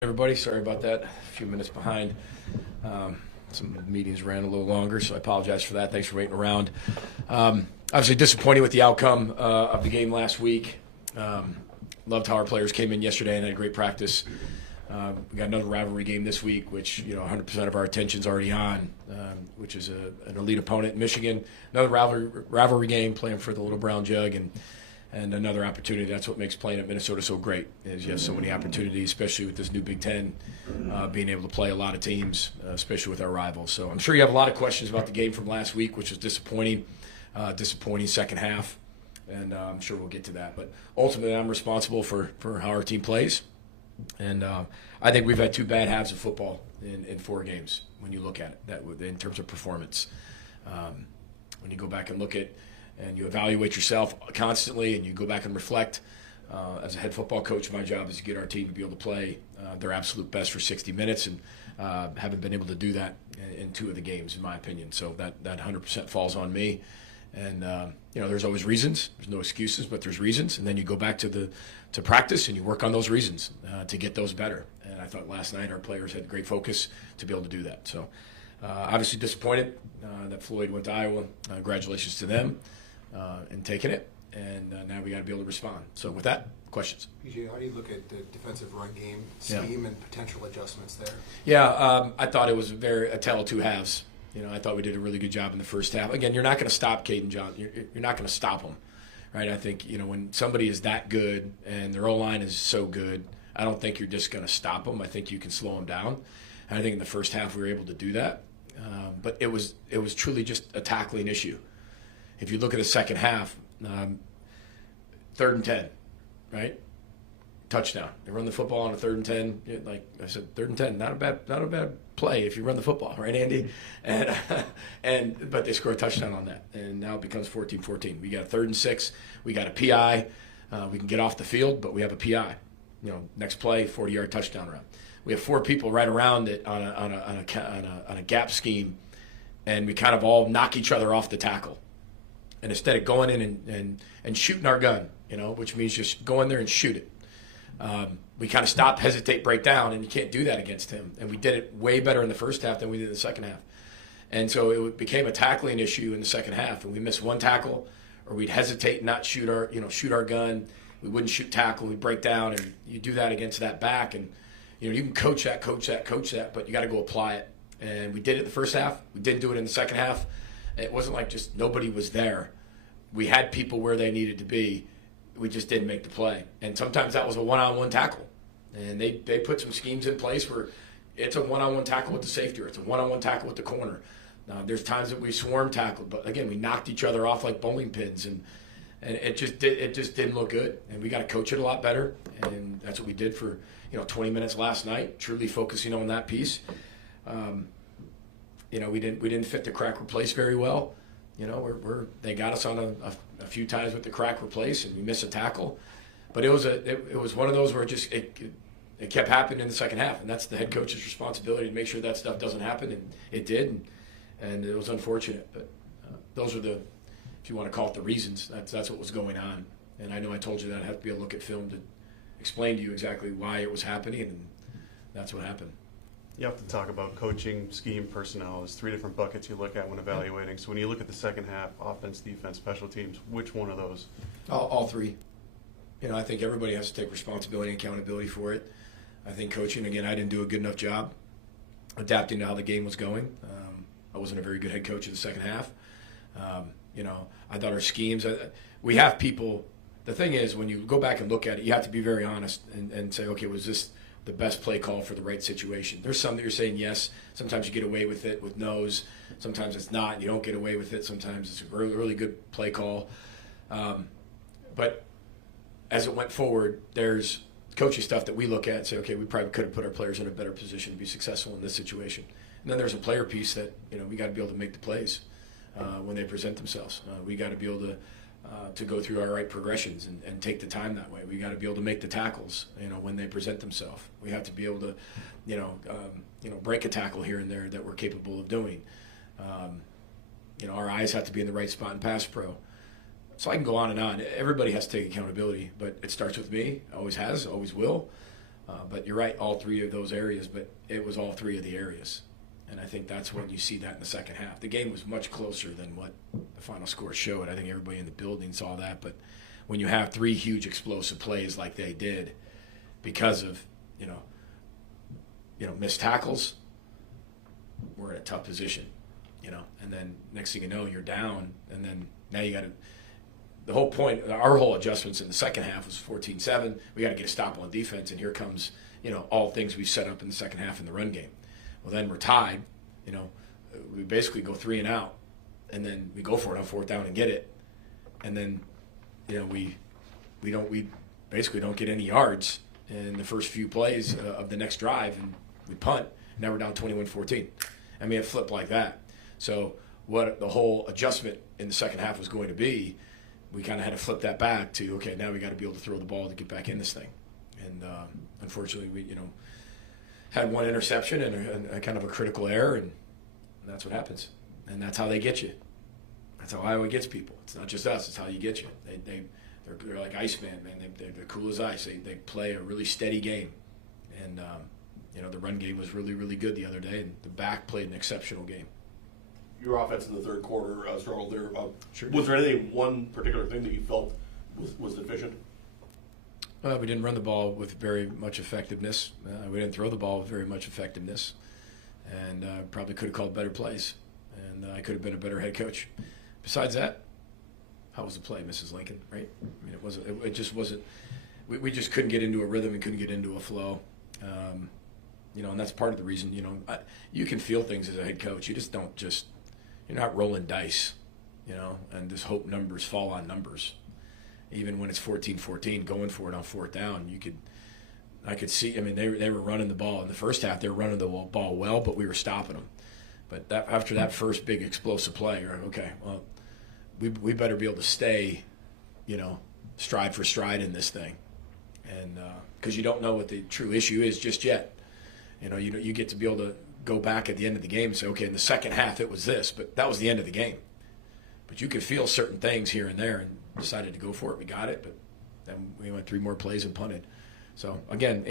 Everybody, sorry about that. A few minutes behind. Some meetings ran a little longer, so I apologize for that. Thanks for waiting around. Obviously disappointed with the outcome of the game last week. Loved how our players came in yesterday and had a great practice. We got another rivalry game this week, which 100% of our attention's already on, which is an elite opponent in Michigan. Another rivalry game playing for the Little Brown Jug, and another opportunity. That's what makes playing at Minnesota so great, is you have so many opportunities, especially with this new Big Ten, being able to play a lot of teams, especially with our rivals. So I'm sure you have a lot of questions about the game from last week, which was disappointing second half, and I'm sure we'll get to that. But ultimately, I'm responsible for how our team plays, and I think we've had two bad halves of football in 4 games when you look at it, that in terms of performance. When you go back and look at and you evaluate yourself constantly, and you go back and reflect. As a head football coach, my job is to get our team to be able to play their absolute best for 60 minutes, and haven't been able to do that in 2 of the games, in my opinion. So that 100% falls on me. And there's always reasons. There's no excuses, but there's reasons. And then you go back to practice and you work on those reasons to get those better. And I thought last night our players had great focus to be able to do that. So obviously disappointed that Floyd went to Iowa. Congratulations to them. And taking it, and now we got to be able to respond. So with that, questions? PJ, how do you look at the defensive run game scheme and potential adjustments there? Yeah, I thought it was a tale of 2 halves. I thought we did a really good job in the first half. Again, you're not going to stop Caden Johnson. You're not going to stop him, right? I think when somebody is that good and their O-line is so good, I don't think you're just going to stop them. I think you can slow them down. And I think in the first half we were able to do that, but it was truly just a tackling issue. If you look at the second half, 3rd and 10, right? Touchdown. They run the football on a 3rd and 10. Like I said, 3rd and 10, not a bad play if you run the football, right, Andy? But they score a touchdown on that, and now it becomes 14-14. We got a 3rd and 6. We got a PI. We can get off the field, but we have a PI. Next play, 40-yard touchdown run. We have 4 people right around it on a gap scheme, and we kind of all knock each other off the tackle. And instead of going in and shooting our gun, which means just go in there and shoot it, we kind of stop, hesitate, break down, and you can't do that against him. And we did it way better in the first half than we did in the second half. And so it became a tackling issue in the second half, and we missed one tackle, or we'd hesitate and not shoot our gun. We wouldn't shoot tackle, we'd break down, and you do that against that back, and you can coach that, but you got to go apply it. And we did it in the first half. We didn't do it in the second half. It wasn't like just nobody was there. We had people where they needed to be. We just didn't make the play. And sometimes that was a one-on-one tackle. And they put some schemes in place where it's a one-on-one tackle with the safety, or it's a one-on-one tackle with the corner. There's times that we swarm tackled, but again, we knocked each other off like bowling pins, and it just didn't look good. And we got to coach it a lot better, and that's what we did for 20 minutes last night, truly focusing on that piece. We didn't fit the crack replace very well. They got us on a few times with the crack replace, and we missed a tackle. But it was one of those where it kept happening in the second half, and that's the head coach's responsibility to make sure that stuff doesn't happen, and it did, and it was unfortunate. But those are if you want to call it the reasons, that's what was going on. And I know I told you that I'd have to be able to look at film to explain to you exactly why it was happening, and that's what happened. You have to talk about coaching, scheme, personnel. There's 3 different buckets you look at when evaluating. So when you look at the second half, offense, defense, special teams, which one of those? All 3. I think everybody has to take responsibility and accountability for it. I think coaching, again, I didn't do a good enough job adapting to how the game was going. I wasn't a very good head coach in the second half. I thought our schemes, we have people. The thing is, when you go back and look at it, you have to be very honest and say, okay, was this the best play call for the right situation? There's some that you're saying yes. Sometimes you get away with it with no's. Sometimes it's not, and you don't get away with it. Sometimes it's a really, really good play call. But as it went forward, there's coaching stuff that we look at and say, okay, we probably could have put our players in a better position to be successful in this situation. And then there's a player piece that we got to be able to make the plays when they present themselves. We got to be able to go through our right progressions and take the time that way. We got to be able to make the tackles, when they present themselves. We have to be able to, break a tackle here and there that we're capable of doing. Our eyes have to be in the right spot in pass pro. So I can go on and on. Everybody has to take accountability, but it starts with me. Always has, always will. But you're right, all three of those areas, but it was all three of the areas. And I think that's when you see that in the second half. The game was much closer than what the final score showed. I think everybody in the building saw that. But when you have three huge explosive plays like they did because of, missed tackles, we're in a tough position, And then next thing you know, you're down. And then now you got to – the whole point, our whole adjustments in the second half was 14-7. We got to get a stop on defense. And here comes, all things we set up in the second half in the run game. Well, then we're tied. We basically go 3 and out, and then we go for it on 4th down and get it, and then, we basically don't get any yards in the first few plays of the next drive, and we punt. Now we're down 21-14. I mean, it flipped like that. So what the whole adjustment in the second half was going to be, we kind of had to flip that back to, okay, now we got to be able to throw the ball to get back in this thing, and unfortunately we had one interception and a kind of a critical error, and that's what happens. And that's how they get you. That's how Iowa gets people. It's not just us. It's how you get you. They're like Iceman, man. They're cool as ice. They play a really steady game. And, the run game was really, really good the other day, and the back played an exceptional game. Your offense in the third quarter struggled there. Sure. Was there one particular thing that you felt was deficient? We didn't run the ball with very much effectiveness. We didn't throw the ball with very much effectiveness. And probably could have called better plays. And I could have been a better head coach. Besides that, how was the play, Mrs. Lincoln, right? I mean, it just wasn't – we just couldn't get into a rhythm and couldn't get into a flow. And that's part of the reason, you can feel things as a head coach. You just don't you're not rolling dice, and just hope numbers fall on numbers. Even when it's 14-14, going for it on 4th down, I could see. I mean, they were running the ball in the first half. They were running the ball well, but we were stopping them. But after that first big explosive play, you're like, okay, well, we better be able to stay, stride for stride in this thing, and because you don't know what the true issue is just yet. You get to be able to go back at the end of the game and say, okay, in the second half it was this, but that was the end of the game. But you could feel certain things here and there, and decided to go for it. We got it, but then we went 3 more plays and punted. So again,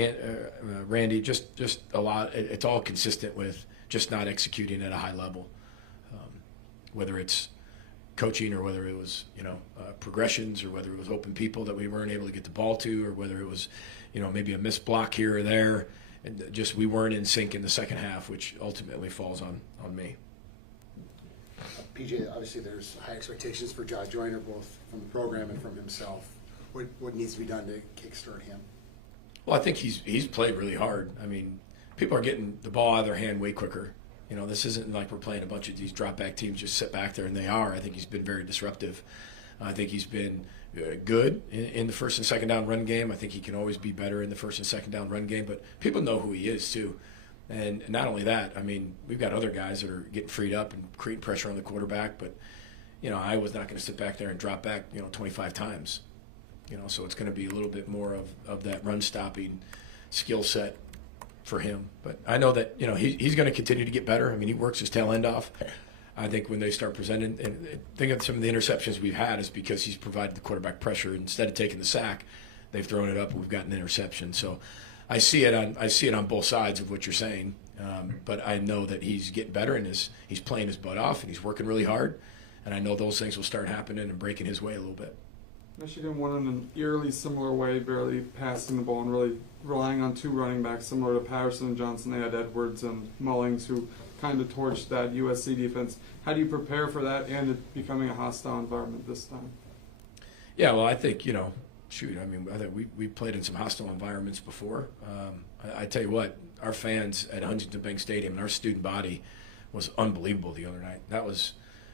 Randy, just a lot. It's all consistent with just not executing at a high level, whether it's coaching or whether it was progressions or whether it was open people that we weren't able to get the ball to, or whether it was maybe a missed block here or there, and just we weren't in sync in the second half, which ultimately falls on me. PJ, obviously there's high expectations for Josh Joyner, both from the program and from himself. What needs to be done to kickstart him? Well, I think he's played really hard. I mean, people are getting the ball out of their hand way quicker. This isn't like we're playing a bunch of these drop-back teams just sit back there, and they are. I think he's been very disruptive. I think he's been good in the first and second down run game. I think he can always be better in the first and second down run game, but people know who he is too. And not only that, I mean, we've got other guys that are getting freed up and creating pressure on the quarterback, but, I was not going to sit back there and drop back, 25 times. So it's going to be a little bit more of that run-stopping skill set for him. But I know that, he's going to continue to get better. I mean, he works his tail end off. I think when they start presenting, and think of some of the interceptions we've had is because he's provided the quarterback pressure. Instead of taking the sack, they've thrown it up and we've gotten an interception. So I see it on both sides of what you're saying. But I know that he's getting better and he's playing his butt off and he's working really hard. And I know those things will start happening and breaking his way a little bit. Michigan won in an eerily similar way, barely passing the ball and really relying on 2 running backs similar to Patterson and Johnson. They had Edwards and Mullings, who kind of torched that USC defense. How do you prepare for that and it becoming a hostile environment this time? Yeah, well, I think, I think we played in some hostile environments before. I tell you what, our fans at Huntington Bank Stadium and our student body was unbelievable the other night.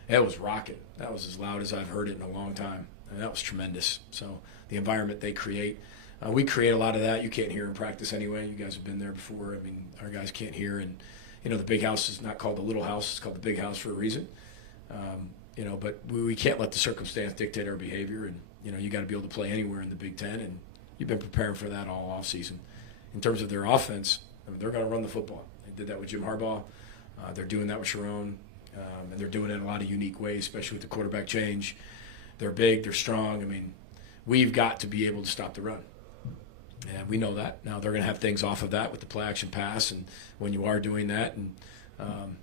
It was rocking. That was as loud as I've heard it in a long time. And that was tremendous. So the environment they create, we create a lot of that. You can't hear in practice anyway. You guys have been there before. I mean, our guys can't hear. And, the big house is not called the little house. It's called the big house for a reason. But we can't let the circumstance dictate our behavior. And, you got to be able to play anywhere in the Big Ten. And you've been preparing for that all offseason. In terms of their offense, they're going to run the football. They did that with Jim Harbaugh. They're doing that with Sharon. And they're doing it in a lot of unique ways, especially with the quarterback change. They're big, they're strong. I mean, we've got to be able to stop the run. And we know that. Now they're going to have things off of that with the play action pass and when you are doing that. And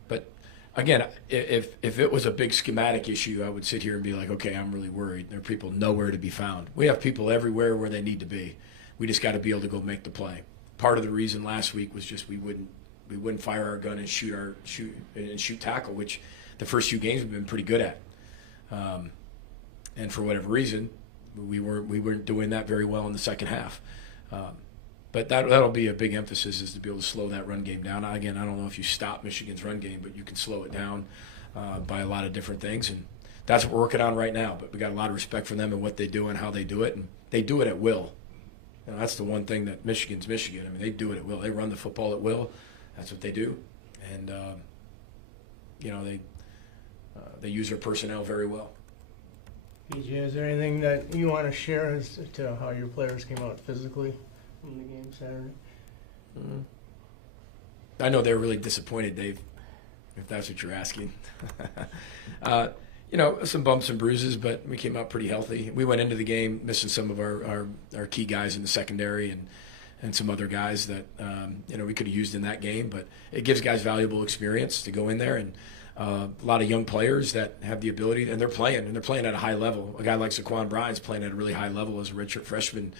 but again, if it was a big schematic issue, I would sit here and be like, okay, I'm really worried. There are people nowhere to be found. We have people everywhere where they need to be. We just got to be able to go make the play. Part of the reason last week was just we wouldn't fire our gun and shoot tackle, which the first few games we've been pretty good at. And for whatever reason, we weren't doing that very well in the second half. But that'll be a big emphasis, is to be able to slow that run game down. Again, I don't know if you stop Michigan's run game, but you can slow it down by a lot of different things. And that's what we're working on right now. But we got a lot of respect for them and what they do and how they do it. And they do it at will. You know, that's the one thing that Michigan's Michigan. I mean, they do it at will. They run the football at will. That's what they do. And, you know, they use their personnel very well. PJ, is there anything that you want to share as to how your players came out physically in the game Saturday? I know they're really disappointed, Dave, if that's what you're asking. You know, some bumps and bruises, but we came out pretty healthy. We went into the game missing some of our key guys in the secondary and some other guys that, you know, we could have used in that game. But it gives guys valuable experience to go in there, and a lot of young players that have the ability, and they're playing at a high level. A guy like Saquon Bryant's playing at a really high level as a redshirt freshman,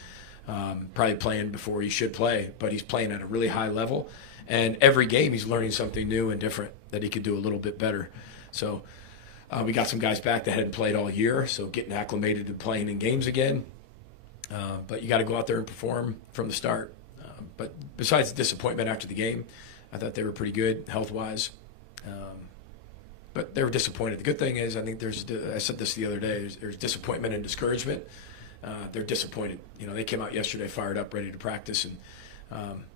probably playing before he should play, but he's playing at a really high level. And every game he's learning something new and different that he could do a little bit better. So we got some guys back that hadn't played all year, so getting acclimated to playing in games again. But you got to go out there and perform from the start. But besides the disappointment after the game, I thought they were pretty good health-wise. But they were disappointed. The good thing is, I think I said this the other day, there's disappointment and discouragement. They're disappointed. You know, they came out yesterday fired up, ready to practice. And,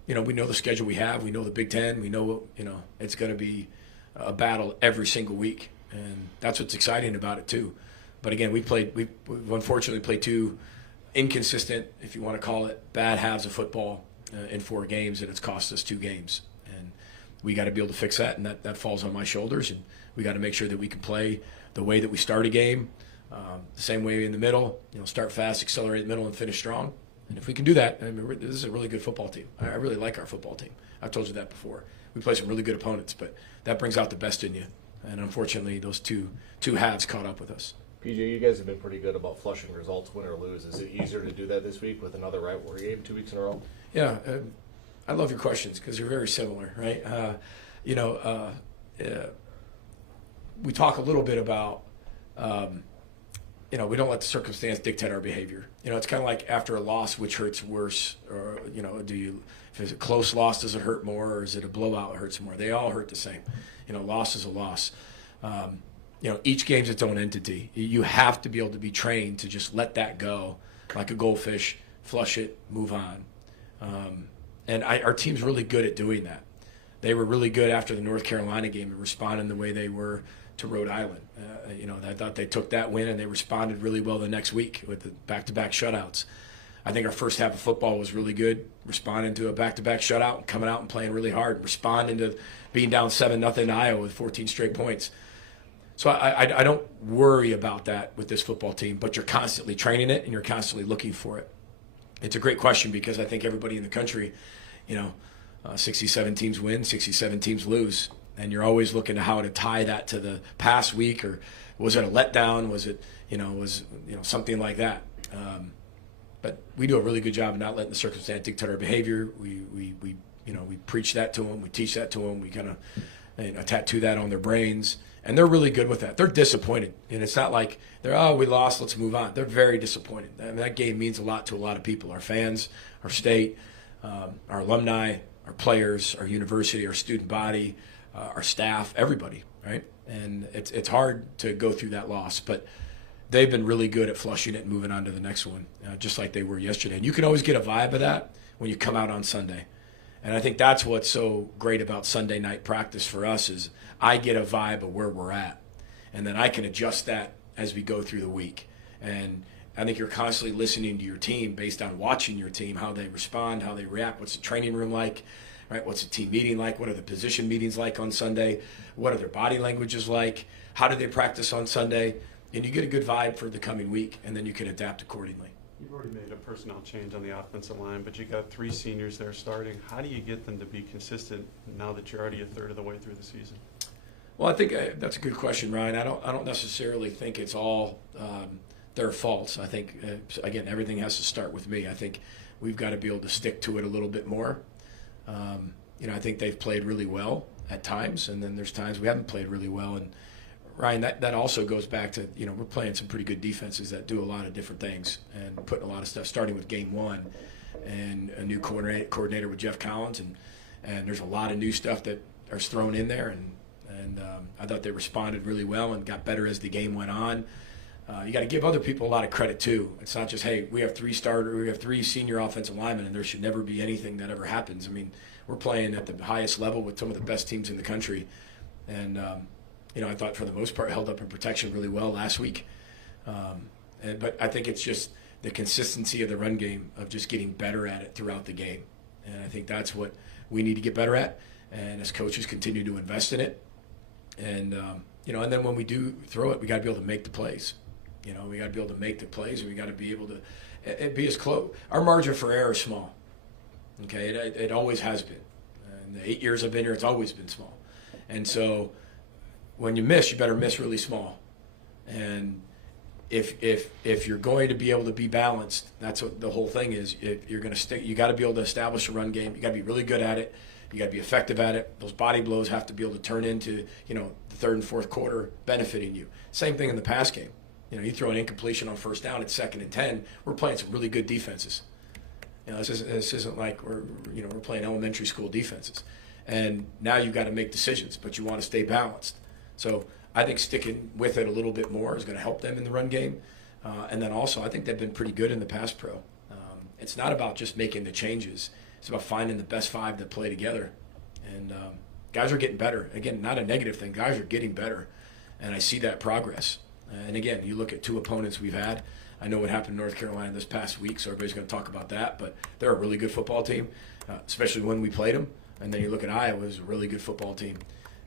you know, we know the schedule we have. We know the Big Ten. We know, you know, it's going to be a battle every single week. And that's what's exciting about it, too. But, again, we've unfortunately played two inconsistent, if you want to call it, bad halves of football in 4 games, and it's cost us 2 games. And we got to be able to fix that, and that falls on my shoulders. And we got to make sure that we can play the way that we start a game, the same way in the middle, you know, start fast, accelerate in the middle, and finish strong. And if we can do that, I mean, this is a really good football team. I really like our football team. I've told you that before. We play some really good opponents, but that brings out the best in you. And unfortunately, those two halves caught up with us. PJ, you guys have been pretty good about flushing results, win or lose. Is it easier to do that this week with another rivalry game 2 weeks in a row? Yeah, I love your questions because they're very similar, right? You know, we talk a little bit about, you know, we don't let the circumstance dictate our behavior. You know, it's kind of like after a loss, which hurts worse, or, you know, if it's a close loss, does it hurt more, or is it a blowout that hurts more? They all hurt the same. You know, loss is a loss. You know, each game's its own entity. You have to be able to be trained to just let that go like a goldfish, flush it, move on. And our team's really good at doing that. They were really good after the North Carolina game and responding the way they were to Rhode Island. You know, I thought they took that win and they responded really well the next week with the back-to-back shutouts. I think our first half of football was really good, responding to a back-to-back shutout and coming out and playing really hard, responding to being down 7-0 to Iowa with 14 straight points. So I don't worry about that with this football team, but you're constantly training it and you're constantly looking for it. It's a great question because I think everybody in the country, you know, 67 teams win, 67 teams lose. And you're always looking at how to tie that to the past week, or was it a letdown? Was it, something like that? But we do a really good job of not letting the circumstance dictate our behavior. We preach that to them. We teach that to them. We kind of tattoo that on their brains. And they're really good with that. They're disappointed. And it's not like we lost, let's move on. They're very disappointed. I mean, that game means a lot to a lot of people, our fans, our state, our alumni, our players, our university, our student body, our staff, everybody, right? And it's hard to go through that loss, but they've been really good at flushing it and moving on to the next one, just like they were yesterday. And you can always get a vibe of that when you come out on Sunday. And I think that's what's so great about Sunday night practice for us is I get a vibe of where we're at, and then I can adjust that as we go through the week. And I think you're constantly listening to your team based on watching your team, how they respond, how they react, what's the training room like, right? What's the team meeting like? What are the position meetings like on Sunday? What are their body languages like? How do they practice on Sunday? And you get a good vibe for the coming week, and then you can adapt accordingly. You've already made a personnel change on the offensive line, but you got 3 seniors there starting. How do you get them to be consistent now that you're already a third of the way through the season? Well, I think that's a good question, Ryan. I don't necessarily think it's all their faults. I think again, everything has to start with me. I think we've got to be able to stick to it a little bit more. I think they've played really well at times, and then there's times we haven't played really well. And Ryan, that also goes back to, we're playing some pretty good defenses that do a lot of different things and putting a lot of stuff, starting with game 1 and a new coordinator with Jeff Collins, and there's a lot of new stuff that is thrown in there, and I thought they responded really well and got better as the game went on. You got to give other people a lot of credit too. It's not just, hey, we have 3 senior offensive linemen, and there should never be anything that ever happens. I mean, we're playing at the highest level with some of the best teams in the country, and I thought for the most part held up in protection really well last week. But I think it's just the consistency of the run game, of just getting better at it throughout the game, and I think that's what we need to get better at. And as coaches continue to invest in it, and and then when we do throw it, we got to be able to make the plays. We got to be able to make the plays, and we got to be able to be as close. Our margin for error is small. Okay, it always has been. In the 8 years I've been here, it's always been small. And so when you miss, you better miss really small. And if you're going to be able to be balanced, that's what the whole thing is. If you're going to stick, you got to be able to establish a run game. You got to be really good at it. You got to be effective at it. Those body blows have to be able to turn into, the third and fourth quarter benefiting you. Same thing in the pass game. You throw an incompletion on first down at 2nd and 10. We're playing some really good defenses. This isn't like we're playing elementary school defenses. And now you've got to make decisions, but you want to stay balanced. So I think sticking with it a little bit more is going to help them in the run game. And then also, I think they've been pretty good in the pass pro. It's not about just making the changes. It's about finding the best 5 that play together. And guys are getting better. Again, not a negative thing. Guys are getting better. And I see that progress. And again, you look at 2 opponents we've had. I know what happened in North Carolina this past week, so everybody's going to talk about that. But they're a really good football team, especially when we played them. And then you look at Iowa, it was a really good football team.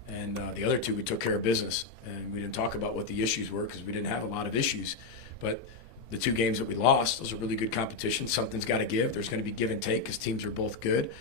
And the other 2, we took care of business. And we didn't talk about what the issues were because we didn't have a lot of issues. But the 2 games that we lost, those are really good competition. Something's got to give. There's going to be give and take because teams are both good.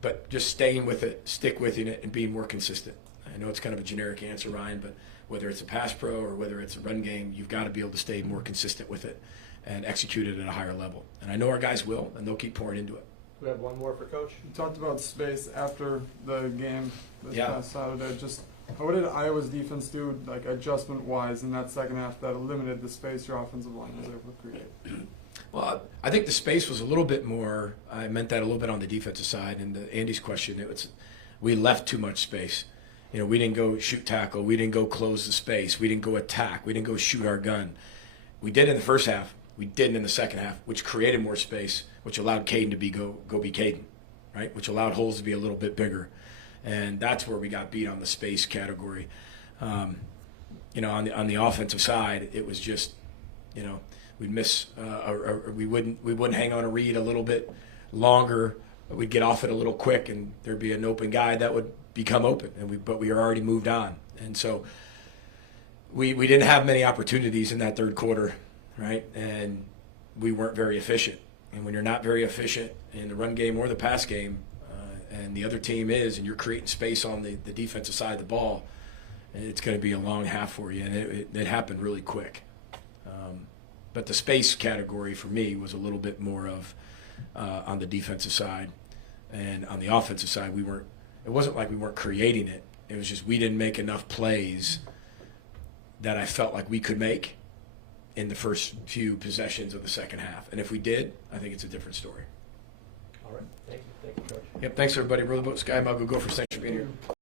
But just staying with it, stick with it, and being more consistent. I know it's kind of a generic answer, Ryan, but whether it's a pass pro or whether it's a run game, you've got to be able to stay more consistent with it and execute it at a higher level. And I know our guys will, and they'll keep pouring into it. We have one more for Coach. You talked about space after the game this Yeah. past Saturday. Just what did Iowa's defense do, like adjustment-wise, in that second half that limited the space your offensive line was able to create? Well, I think the space was a little bit more. I meant that a little bit on the defensive side. And to Andy's question, we left too much space. We didn't go shoot tackle. We didn't go close the space. We didn't go attack. We didn't go shoot our gun. We did in the first half. We didn't in the second half, which created more space, which allowed Caden to go be Caden, right? Which allowed holes to be a little bit bigger. And that's where we got beat on the space category. On the offensive side, it was just, we'd miss, or we wouldn't hang on a read a little bit longer. We'd get off it a little quick, and there'd be an open guy that would become open, but we were already moved on. And so we didn't have many opportunities in that third quarter, right? And we weren't very efficient. And when you're not very efficient in the run game or the pass game, and the other team is, and you're creating space on the defensive side of the ball, it's going to be a long half for you. And it happened really quick. But the space category for me was a little bit more of on the defensive side. And on the offensive side, it wasn't like we weren't creating it. It was just we didn't make enough plays that I felt like we could make in the first few possessions of the second half. And if we did, I think it's a different story. All right. Thank you, Coach. Yep, thanks everybody. Row the boat, Sky Mug, Gophers-St for being here.